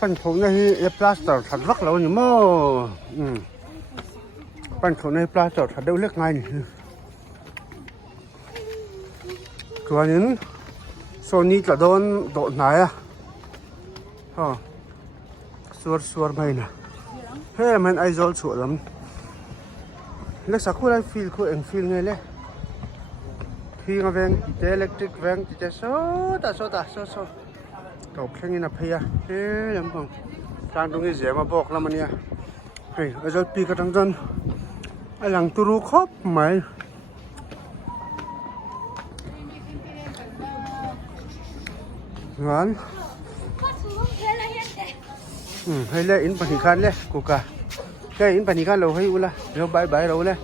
phần khẩu này plaster thật vắc lâu nhỉ mô. Phần khẩu này plaster thật đâu lướt ngay nhỉ. Còn những Sony là đón độ này à. Suar mày nè. Hey man ai dol chuột lắm. Lek sa khu lại feel khu anh feel ngay lẽ. Khi nga veng electric veng thì so cậu khen như là phải à. Hey lắm không. Trang đúng cái gì mà bọc lắm anh à. Hey ai dol pi cái trang dân. Ai lang turu khóc mày. Ngon. Hay là in pani khan le kuka. Cái in pani khan lâu hay ula. Lâu bye lâu le.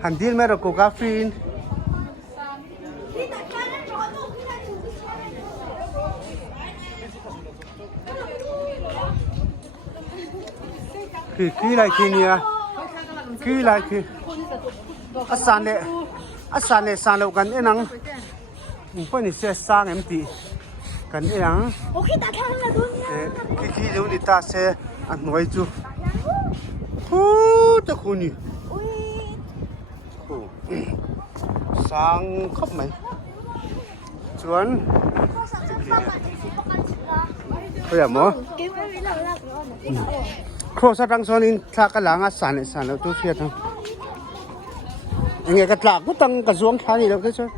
Hẳn điên mẹ rồi kuka free. Khi lại khi nia. Khi lại khi. Asan le san lo kan enang pani se sang empty kan enang khi lo ni ta se an noi chu hu ta khuni sang khóc mày chuan bây giờ mo cross răng son in thla ka langa san lo tu fiat ha nghe cái lạc cũng tăng cả xuống khá gì đâu thế chứ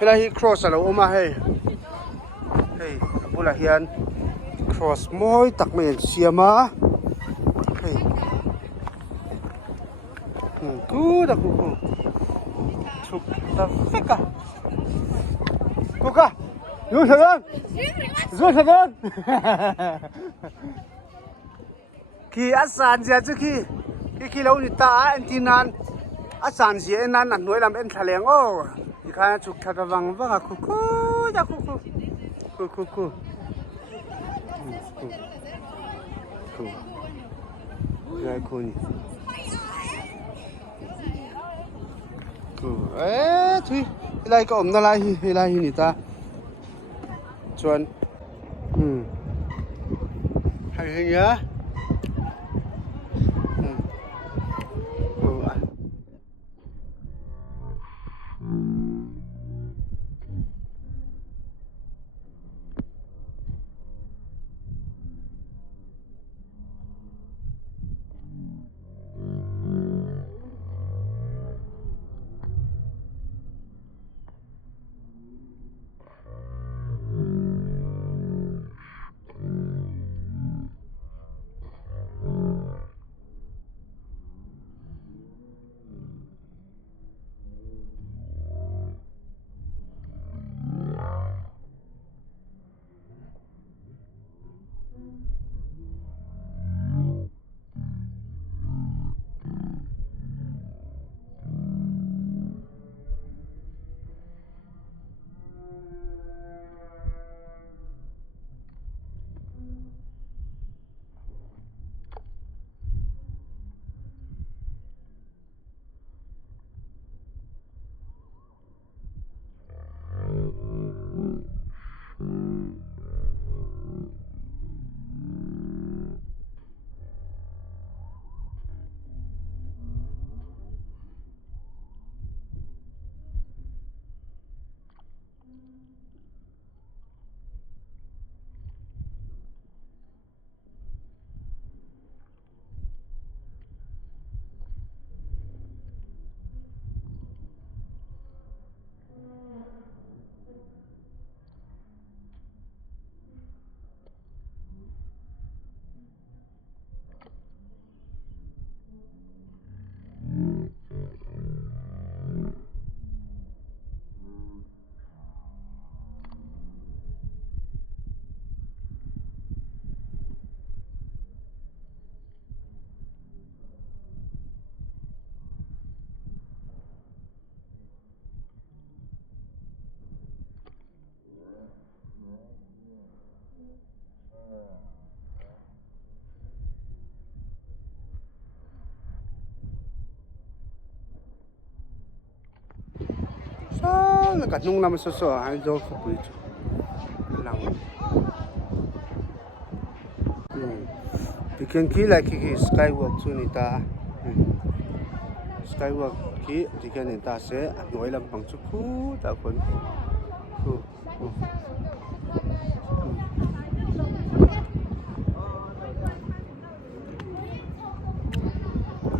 cái này cross là ôm hay hey bữa là hiền cross môi tắc mình xia má hey cứ đặc cụ chụp ta phết cả cô cả rồi thật ơn khi asan gì chứ khi lâu thì ta anh tin nan asan gì anh nan ăn nuôi làm em thà leng ô thì khai chụp thật là vàng vàng à cu cái cu nhỉ ê thôi lại có ổn đó lại nhỉ ta chuẩn hay nhá. là cả nung làm sơ ai do không biết làm thì cái lại cái skywalk cho người ta skywalk thì cái người ta sẽ nói làm bằng chút cú đã còn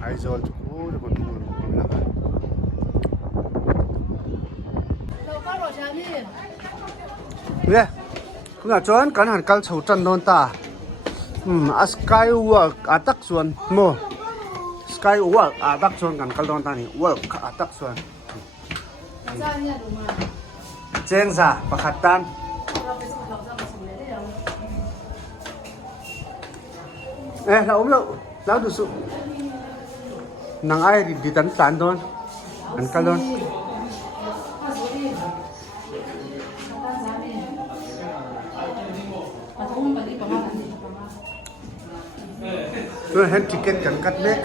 ai do chút cú đã còn làmคุณอาจารย์การหันกัลชูจันโดนตาSkywalk อาตักส่วนโม Skywalk อาตักส่วนกันกัลโดนตานี่ Walk อาตักส่วนเจงซาประคัดตันเราดูสุนางไอ้ดิตันตันโดนอันกัลโดนตัวเห็นทิเก็ตกันกัดเล็ก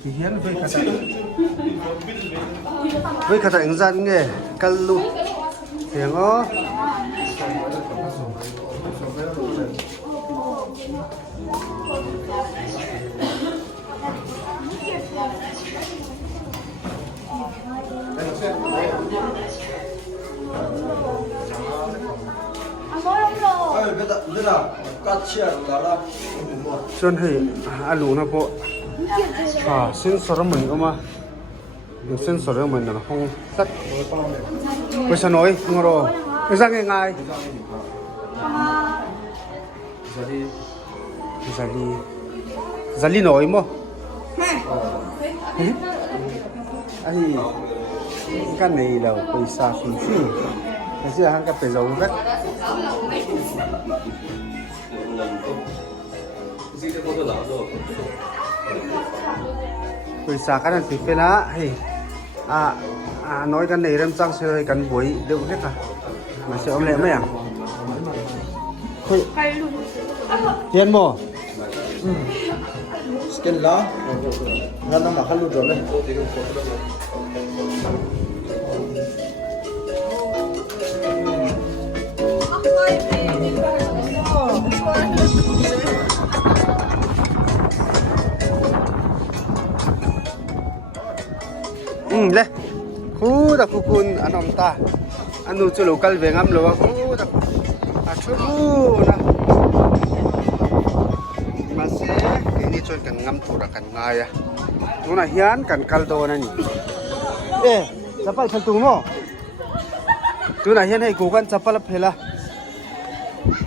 ที่เห็นไว้ขัดเองจันเงี้ยกัลลุเสียงอ๋อส่วนให้อาลูนะพวกเส้นสระมันก็มาเส้นสระมันนะห้องสักไปสน้อยงอรอไปสั่งง่ายๆจะลีน้อยมั้งไอ้กันนี่เราไปซาฟิฟี่ไอ้เสื้อหันกับไปเราเว็บไปซากันนั่นติดไปละเฮ้ยน้อยกันในเริ่มสร้างเสื้อกันบ่อยเดี๋ยวเล็กอะมาเสื้ออะไรไหมอ่ะเฮ้ยเทียนโมสกินล้องั้นน้ำหนักขั้นรุ่นจบเลยเลยคู่ตะคุณอันนอมตาอันนู้นจะโลกัลเวงัมโลวะคู่ตะชูนะมาเสียนี่ชนกันงัมตัวกันง่ายอะนู่นน่ะเฮียนกันกัลโดนั่นนี่จะไปฉันตุ้งโม่ตัวน่ะเฮียนให้กูกันจะไปละเพล่ะ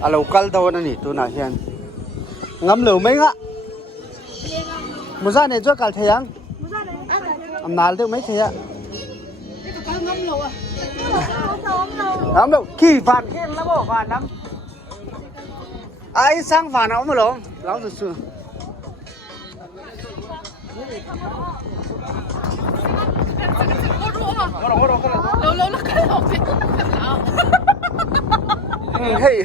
อะไรกัลโดนั่นนี่ตัวน่ะเฮียนงัมเหลวไหมงะมุซ่าเนี่ยจะกัลเทียงอำนาจเรื่องไม่ใช่อะน้ำดูขี่ฝานเข้มแล้วบ่ฝานน้ำไอ้สร้างฝานเอามาหรอเราสุดเฮ้ย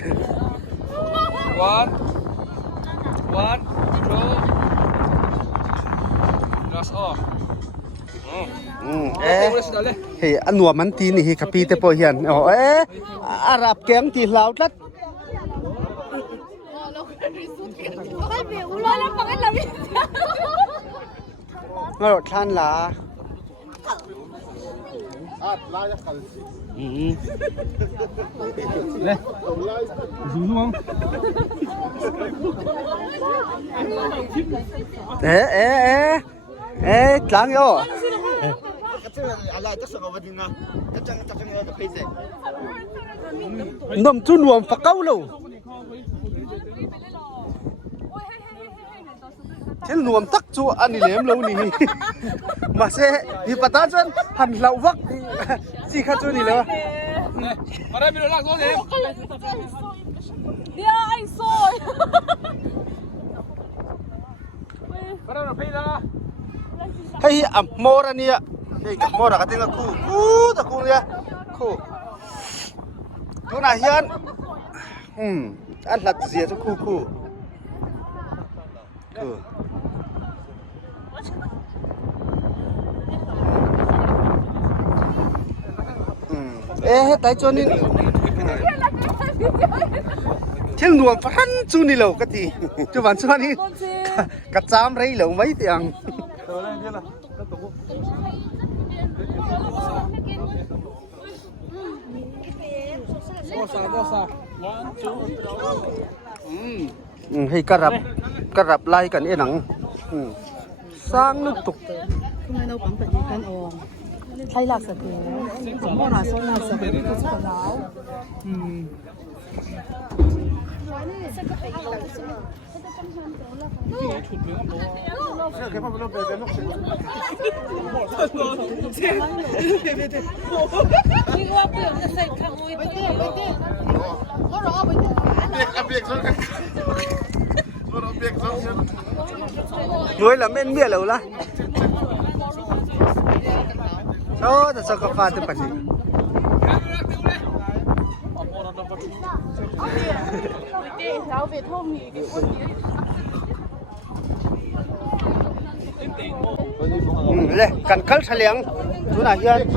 one two that's allเฮ้ยอันหนวมันตีนี่ฮิคับปีเตปอยเฮียนอ๋ออาหรับแกงตีลาวตัดงั้นเราท่านลาเลยดูน้องหลังโย่นมจุนวมฝักเก้าโลเช่นนวมตักจูอันนี้เหลมโลนี่มาเซ่ที่ปัตตาจันหันเหล่าวักจีข้าจูนี่เลยมาได้มีรถลากโซ่เนี่ยเดี๋ยวไอ้โซ่มาได้รถพี่ละเฮ้ยอ่ะโมระเนี่ยเฮ้ยกับโมระกันที่กูตะกูเนี่ยกูดูน่ะเฮียนอันหลักเสียทุกกู tại cho nên thiên luồng phát hắn chú ni lầu cái gì chú bạn cho đi cắt chám đấy lầu mấy tiền hay cà rập lai cần yên nắng sang nước tục thay lạc sạch rồi mua là số nào sạch cái số nào nuôi là men bia lẩu la sao ta sao pha thế phải cần cắt xà liang chỗ nào hiền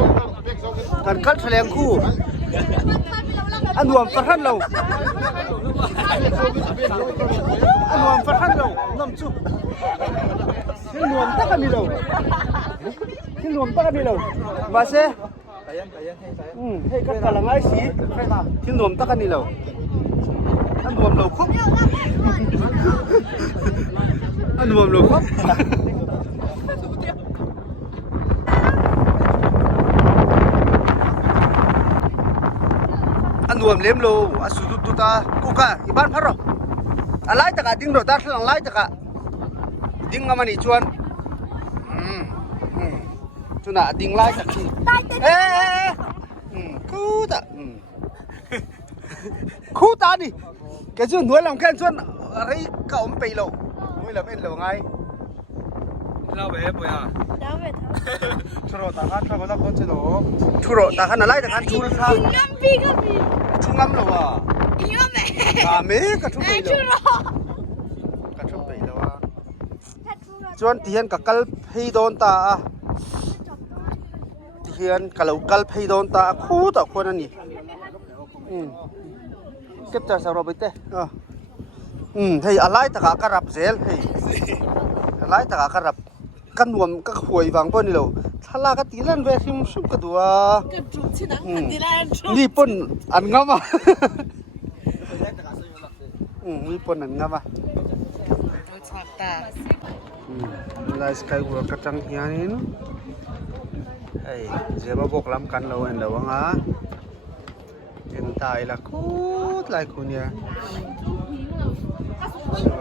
cần cắt xà liang khu ăn nuông phát hăn lẩu ăn nuông phát hăn lẩu nằm chung thiên nuông tắc ăn đi lẩu thiên nuông tắc ăn đi lẩu và xe hay cắt cả là ngay xí thiên nuông tắc ăn đi lẩu ăn nuông lẩu khóc ăn nuông lẩu khóc ăn nuông lém lô à sụt tụt ta kuka iban pharo à lái tất cả tiếng rồi ta sang lái tất cả tiếng ngắm anh chuan chú nã tiếng lái tất cả khu ta khu ta đi cái chú nuôi làm cái chuan ấy cậu ông bì lầu nuôi làm bên lầu ngay lao về bồi à chú rồi ta hát sao có con chơi đó chú rồi ta hát là lái tất cả chú sao chú ngắm lầu à à mấy cái chú bì lầu cái chú bì lầu à chuan tiền cả cal pay don ta tiền cả lầu cal pay don ta khu taคนนี้เก็บจากสาวเราไปเต้ให้อะไรตะกะกระรับเซลให้อะไรตะกะกระรับกันรวมก็หวยวางป้อนนี่เราถ้าลากตีเล่นเวทิมสุกกระดัวนี่ป้นอันงามอ่ะนี่ป้นอันงามอ่ะลายสกายวอล์กกระจังเฮียนี่นู้ไอ้เจ้าบอกล้ำกันเราเอ็นเราว่าง่ะเอ็นตายละคูดลายคุณเนี่ย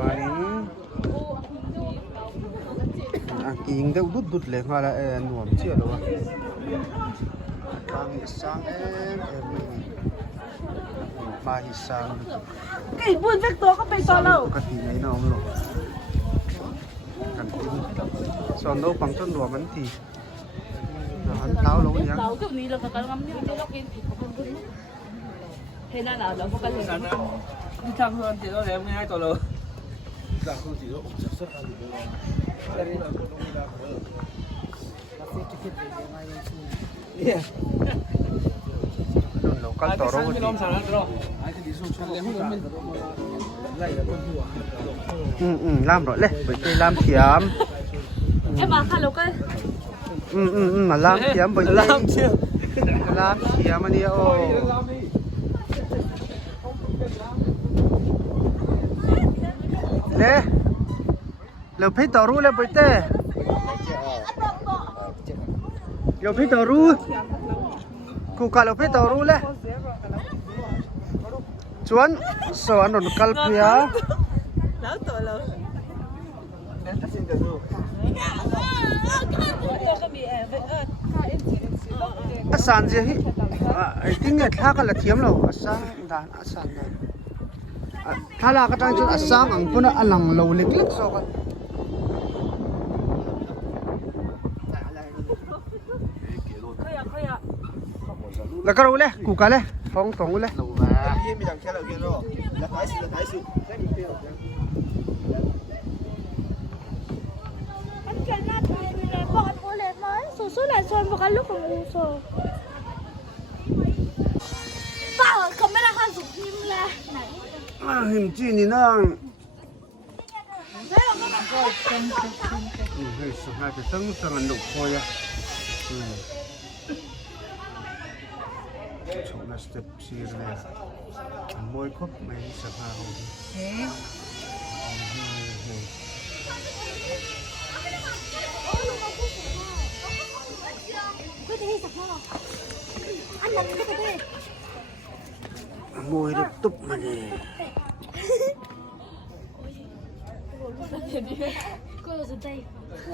วันนี้กินได้ดุดเลยว่าละหนวมเชื่อหรอวะกางสังมาหิสังไก่บุญสักตัวก็ไปตอนเราปกติไงน้องหรอกันสอนเราฟังต้นหลวงมันทีหันเท้าลงยังเราจุดนี้เราก็กำลังนี่เรากินเห็นหน้าเราพวกกันเลย你唱歌几多年没挨到了？เรากันต่อเราดีล่ามหรอเลยไปเจอล่ามเขียมมาค่ะเราก็มาล่ามเขียมไปล่ามเขียมอันนี้โอ้เลยเราพิจารณาเลยไปเต้เราพิจารณากูกะเราพิจารณาเลยชวนสวนหนุนกัลเพียแล้วตัวเราอาสานเจ้าฮิไอ้ทิ้งเงินท่ากันละเทียมเราอาสานด่านอาสานด่านถ้าลากระตั้งจุดอาสานอังปุ่นอันหลังเราเล็กๆสองกันแล้วก็รู้เลยกูกันเลยฟ้องตรงเลยบอกโอเลสไหมสู้ๆหลายชนบอกกันลูกของอูโซ หิมจีนี่นั่งให้สหายไปตั้งสังหนุกพอยอ่ะชมสเต็ปซีเลยมวยครบไม่สภาพมวยรถตุ๊บมาเลย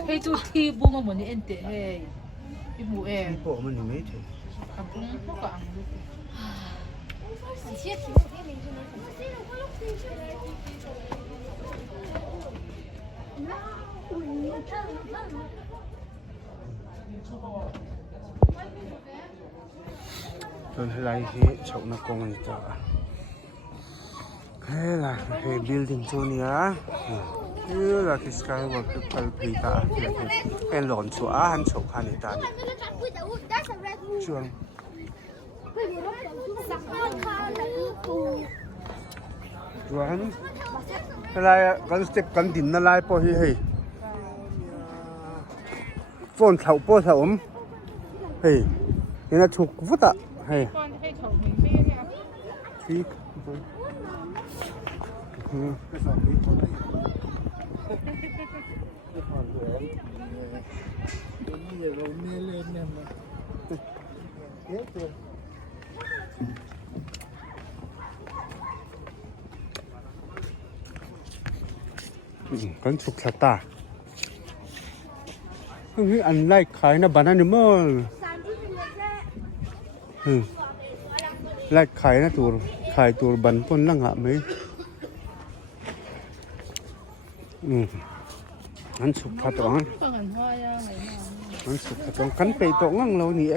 嘿，做天布我问你应得嘿，你冇诶， พวกมันยังไม่ถึง 阿公不讲。จนอะไรที่ชาวนักกงนี่จ้าเฮ้ยล่ะเฮ้ย building ตัวนี้อ่ะเฮ้ยล่ะที่ Skywalk คือพัลพีตาเป็นหลอนชัวหันโฉกหันตาช่วงช่วงอะไรกันสเต็ปกันดินอะไรพอเฮ้ยฝนเถาโป้เถาเฮ้ยนี่น่าถูกฟุตอ่ะเฮ้ยที่กันสุกสตาเฮ้ยอันไล่ขายนะบานานิมอลไล่ขายนะตัวขายตัวบันปนลังหะไหมอันสุกขัดตรงอันสุกขัดตรงกันไปตรงงั้งเรานี่